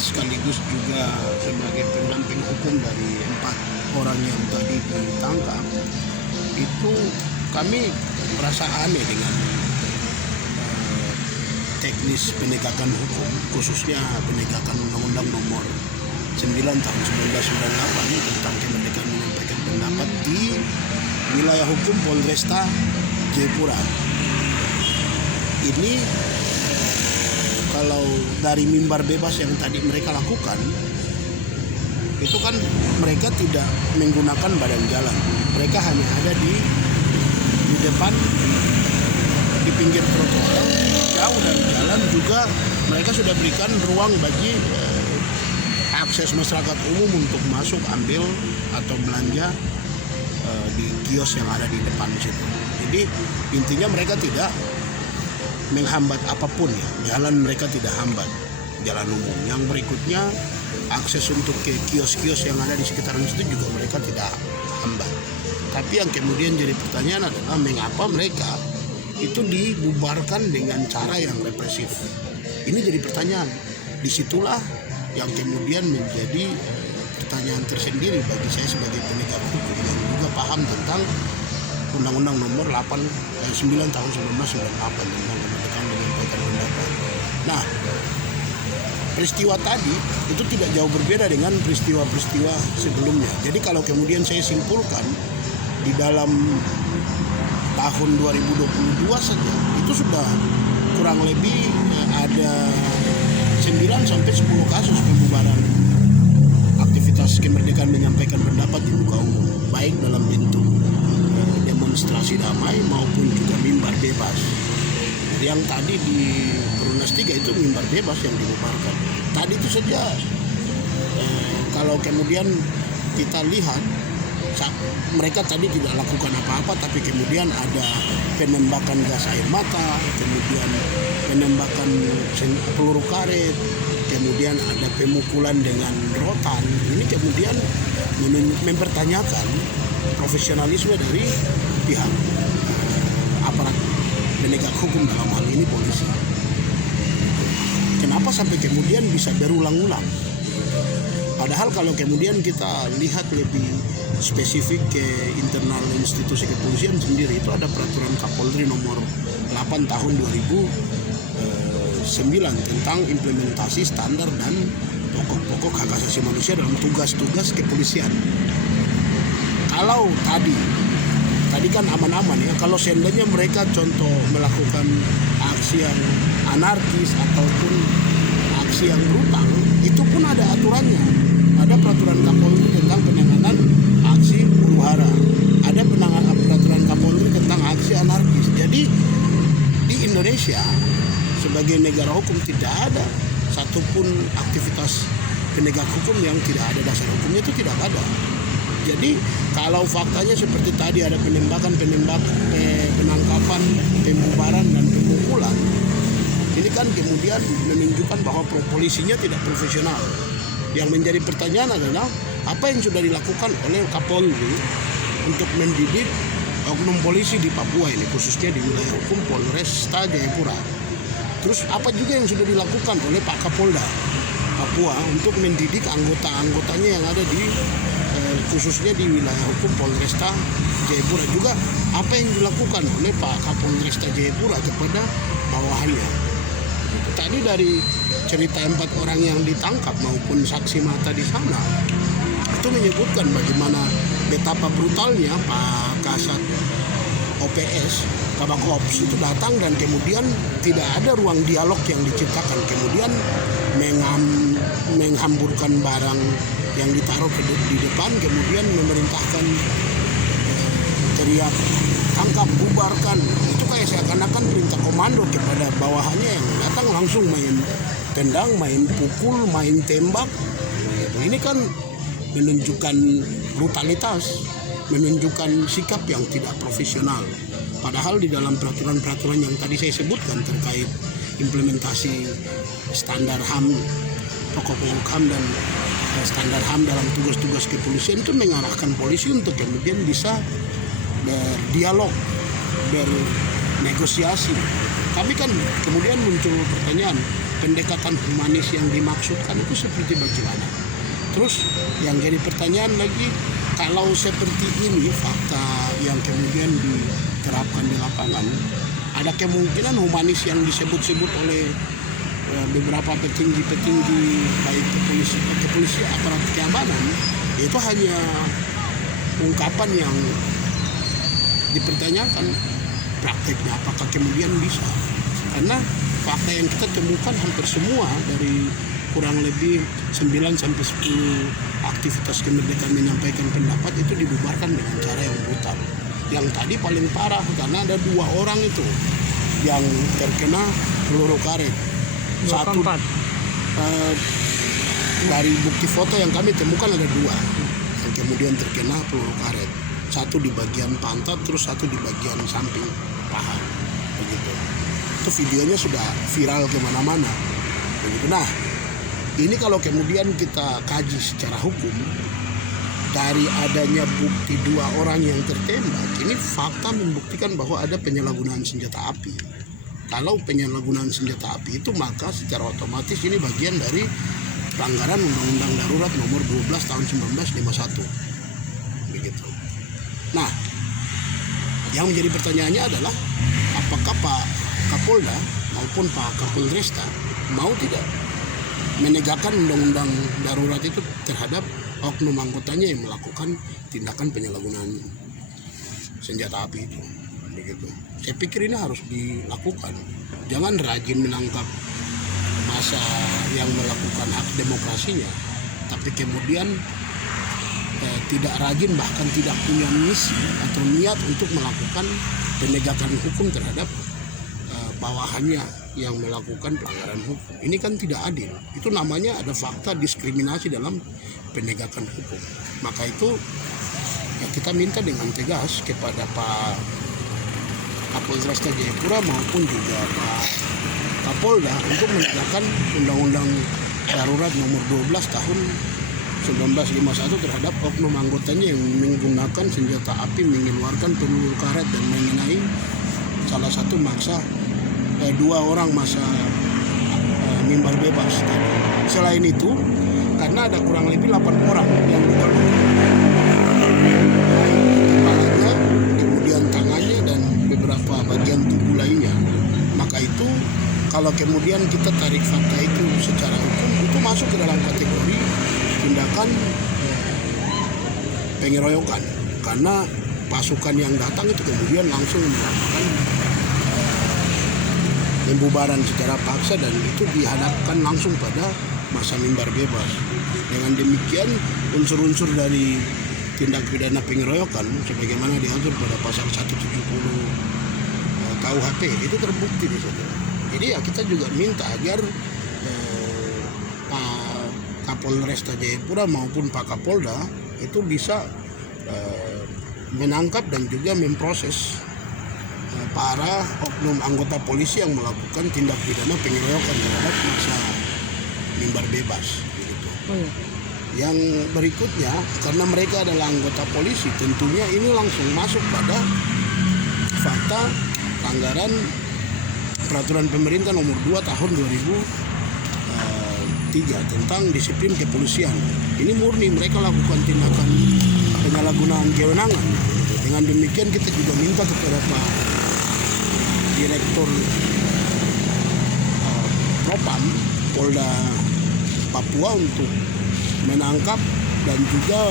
sekaligus juga sebagai pendamping hukum dari 4 orang yang tadi ditangkap, itu kami merasa aneh dengan teknis penegakan hukum, khususnya penegakan Undang-Undang Nomor 9 tahun 1998 tentang kemerdekaan menyampaikan pendapat di wilayah hukum Polresta Jayapura. Ini kalau dari mimbar bebas yang tadi mereka lakukan, itu kan mereka tidak menggunakan badan jalan. Mereka hanya ada di depan, di pinggir trotoar, jauh dari jalan. Juga mereka sudah berikan ruang bagi akses masyarakat umum untuk masuk, ambil atau belanja di kios yang ada di depan situ. Jadi intinya mereka tidak menghambat apapun ya, jalan mereka tidak hambat, jalan umum. Yang berikutnya akses untuk ke kios-kios yang ada di sekitaran situ juga mereka tidak hambat. Tapi yang kemudian jadi pertanyaan adalah mengapa mereka itu dibubarkan dengan cara yang represif. Ini jadi pertanyaan. Disitulah yang kemudian menjadi pertanyaan tersendiri bagi saya sebagai penegak hukum yang juga paham tentang Undang-Undang Nomor 9 tahun 1998 tentang kemerdekaan menyampaikan pendapat. Nah, peristiwa tadi itu tidak jauh berbeda dengan peristiwa-peristiwa sebelumnya. Jadi kalau kemudian saya simpulkan, di dalam tahun 2022 saja itu sudah kurang lebih ada 9 sampai 10 kasus pembubaran aktivitas kemerdekaan menyampaikan pendapat di muka umum, baik dalam bentuk demonstrasi damai maupun juga mimbar bebas. Yang tadi di Perumnas 3 itu mimbar bebas yang dibubarkan. Tadi itu saja kalau kemudian kita lihat, mereka tadi tidak lakukan apa-apa, tapi kemudian ada penembakan gas air mata, kemudian penembakan peluru karet, kemudian ada pemukulan dengan rotan. Ini kemudian mempertanyakan profesionalisme dari pihak aparat penegak hukum, dalam hal ini polisi. Kenapa sampai kemudian bisa berulang-ulang? Padahal kalau kemudian kita lihat lebih spesifik ke internal institusi kepolisian sendiri, itu ada peraturan Kapolri nomor 8 tahun 2009 tentang implementasi standar dan pokok-pokok hak asasi manusia dalam tugas-tugas kepolisian. Kalau tadi kan aman-aman ya, kalau seandainya mereka contoh melakukan aksi yang anarkis ataupun aksi yang brutal, itu pun ada aturannya. Ada peraturan Kapolri tentang penanganan aksi huru-hara, ada peraturan Kapolri tentang aksi anarkis. Jadi di Indonesia sebagai negara hukum tidak ada satupun aktivitas penegak hukum yang tidak ada dasar hukumnya, itu tidak ada. Jadi kalau faktanya seperti tadi ada penangkapan, penangkapan, pembubaran dan pemukulan, ini kan kemudian menunjukkan bahwa polisinya tidak profesional. Yang menjadi pertanyaan adalah apa yang sudah dilakukan oleh Kapolri untuk mendidik oknum polisi di Papua ini, khususnya di wilayah hukum Polresta Jayapura. Terus apa juga yang sudah dilakukan oleh Pak Kapolda Papua untuk mendidik anggota-anggotanya yang ada di khususnya di wilayah hukum Polresta Jayapura. Juga apa yang dilakukan oleh Pak Kapolresta Jayapura kepada bawahannya. Tadi dari cerita 4 orang yang ditangkap maupun saksi mata di sana, itu menyebutkan bagaimana betapa brutalnya Pak Kasat OPS Kabak Ops itu datang dan kemudian tidak ada ruang dialog yang diciptakan. Kemudian menghamburkan barang yang ditaruh di depan, kemudian memerintahkan teriak, tangkap, bubarkan. Itu kayak seakan-akan perintah komando kepada bawahannya yang datang langsung main tendang, main pukul, main tembak. Ini kan menunjukkan brutalitas, menunjukkan sikap yang tidak profesional. Padahal di dalam peraturan-peraturan yang tadi saya sebutkan terkait implementasi standar HAM, pokok-pokok HAM dan standar HAM dalam tugas-tugas kepolisian itu mengarahkan polisi untuk kemudian bisa berdialog, bernegosiasi. Tapi kan kemudian muncul pertanyaan, pendekatan humanis yang dimaksudkan itu seperti bagaimana. Terus yang jadi pertanyaan lagi, kalau seperti ini fakta yang kemudian diterapkan di lapangan, ada kemungkinan humanis yang disebut-sebut oleh beberapa petinggi-petinggi baik kepolisian aparat keamanan itu hanya ungkapan yang dipertanyakan prakteknya apakah kemudian bisa, karena fakta yang kita temukan hampir semua dari kurang lebih 9-10 aktivitas kemerdekaan menyampaikan pendapat itu dibubarkan dengan cara yang brutal. Yang tadi paling parah karena ada 2 orang itu yang terkena peluru karet. Satu dari bukti foto yang kami temukan ada 2 yang kemudian terkena peluru karet. Satu di bagian pantat, terus satu di bagian samping paha. Begitu. Itu videonya sudah viral kemana-mana. Begitu. Nah, ini kalau kemudian kita kaji secara hukum, dari adanya bukti 2 orang yang tertembak, ini fakta membuktikan bahwa ada penyalahgunaan senjata api. Kalau penyalahgunaan senjata api itu, maka secara otomatis ini bagian dari pelanggaran Undang-Undang Darurat Nomor 12 Tahun 1951. Begitu. Nah, yang menjadi pertanyaannya adalah apakah Pak Kapolda maupun Pak Kapolresta mau tidak menegakkan undang-undang darurat itu terhadap oknum anggotanya yang melakukan tindakan penyalahgunaan senjata api itu. Begitu. Saya pikir ini harus dilakukan. Jangan rajin menangkap massa yang melakukan hak demokrasinya, tapi kemudian tidak rajin, bahkan tidak punya misi atau niat untuk melakukan penegakan hukum terhadap bawahannya yang melakukan pelanggaran hukum. Ini kan tidak adil. Itu namanya ada fakta diskriminasi dalam penegakan hukum. Maka itu ya kita minta dengan tegas kepada Pak Kapolresta Jayapura maupun juga Pak Kapolda untuk menegakkan Undang-Undang Darurat Nomor 12 Tahun 1951 terhadap oknum anggotanya yang menggunakan senjata api, mengeluarkan peluru karet dan mengenai salah satu massa 2 orang massa mimbar bebas. Selain itu, karena ada kurang lebih 8 orang yang luka-luka, kepalanya, kemudian tangannya dan beberapa bagian tubuh lainnya, maka itu kalau kemudian kita tarik fakta itu secara hukum, itu masuk ke dalam kategori tindakan pengeroyokan, karena pasukan yang datang itu kemudian langsung melakukan pembubaran secara paksa dan itu dihadapkan langsung pada massa mimbar bebas. Dengan demikian unsur-unsur dari tindak pidana pengeroyokan sebagaimana diatur pada pasal 170 KUHP itu terbukti di situ. Jadi ya kita juga minta agar Pak Kapolresta Jayapura maupun Pak Kapolda itu bisa menangkap dan juga memproses para oknum anggota polisi yang melakukan tindak pidana pengeroyokan terhadap massa mimbar bebas. Begitu. Yang berikutnya, karena mereka adalah anggota polisi, tentunya ini langsung masuk pada fakta pelanggaran Peraturan Pemerintah Nomor 2 Tahun 2003 tentang disiplin kepolisian. Ini murni mereka lakukan tindakan penyalahgunaan kewenangan. Dengan demikian kita juga minta kepada Pak Direktur Propam Polda Papua untuk menangkap dan juga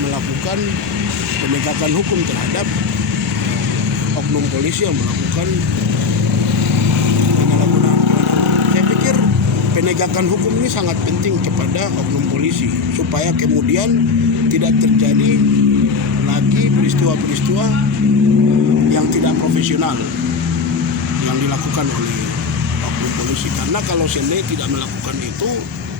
melakukan penegakan hukum terhadap oknum polisi yang melakukan penyalahgunaan kewenangan. Saya pikir penegakan hukum ini sangat penting kepada oknum polisi supaya kemudian tidak terjadi lagi peristiwa-peristiwa yang tidak profesional yang dilakukan oleh oknum polisi. Karena kalau seandainya tidak melakukan itu,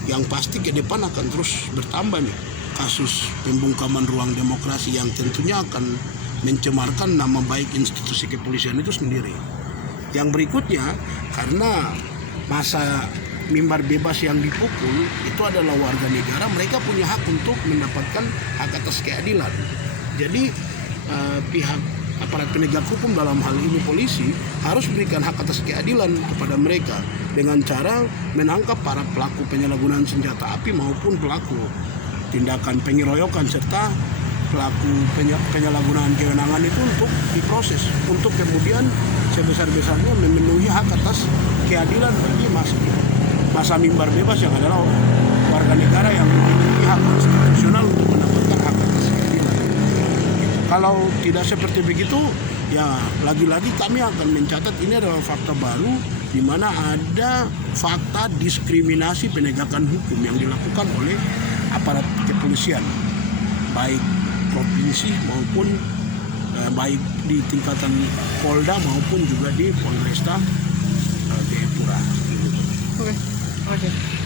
yang pasti ke depan akan terus bertambah nih kasus pembungkaman ruang demokrasi yang tentunya akan mencemarkan nama baik institusi kepolisian itu sendiri. Yang berikutnya, karena masa mimbar bebas yang dipukul itu adalah warga negara, mereka punya hak untuk mendapatkan hak atas keadilan. Jadi pihak aparat penegak hukum dalam hal ini polisi harus berikan hak atas keadilan kepada mereka dengan cara menangkap para pelaku penyalahgunaan senjata api maupun pelaku tindakan pengeroyokan serta pelaku penyalahgunaan kewenangan itu untuk diproses untuk kemudian sebesar-besarnya memenuhi hak atas keadilan bagi masa mimbar bebas yang adalah warga negara yang memiliki hak konstitusional untuk mendapatkan hak atas keadilan. Kalau tidak seperti begitu, ya lagi-lagi kami akan mencatat ini adalah fakta baru di mana ada fakta diskriminasi penegakan hukum yang dilakukan oleh aparat kepolisian, baik provinsi maupun baik di tingkatan Polda maupun juga di Polresta Jayapura. Oke.